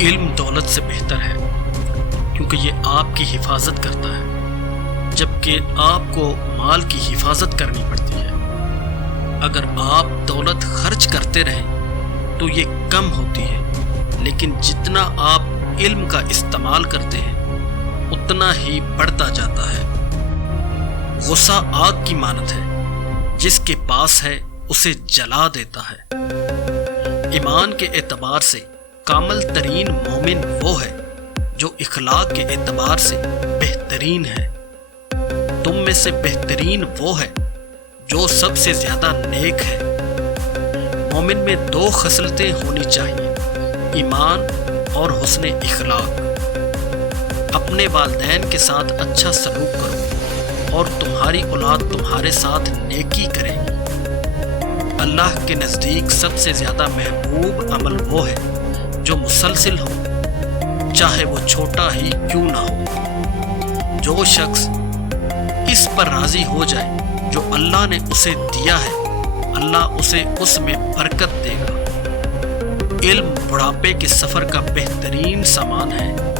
علم دولت سے بہتر ہے کیونکہ یہ آپ کی حفاظت کرتا ہے، جبکہ آپ کو مال کی حفاظت کرنی پڑتی ہے۔ اگر آپ دولت خرچ کرتے رہیں تو یہ کم ہوتی ہے، لیکن جتنا آپ علم کا استعمال کرتے ہیں اتنا ہی بڑھتا جاتا ہے۔ غصہ آگ کی مانند ہے، جس کے پاس ہے اسے جلا دیتا ہے۔ ایمان کے اعتبار سے کامل ترین مومن وہ ہے جو اخلاق کے اعتبار سے بہترین ہے۔ تم میں سے بہترین وہ ہے جو سب سے زیادہ نیک ہے۔ مومن میں دو خصلتیں ہونی چاہیے، ایمان اور حسن اخلاق۔ اپنے والدین کے ساتھ اچھا سلوک کرو اور تمہاری اولاد تمہارے ساتھ نیکی کرے گی۔ اللہ کے نزدیک سب سے زیادہ محبوب عمل وہ ہے جو مسلسل ہو، چاہے وہ چھوٹا ہی کیوں نہ ہو۔ جو شخص اس پر راضی ہو جائے جو اللہ نے اسے دیا ہے، اللہ اسے اس میں برکت دے گا۔ علم بڑھاپے کے سفر کا بہترین سامان ہے۔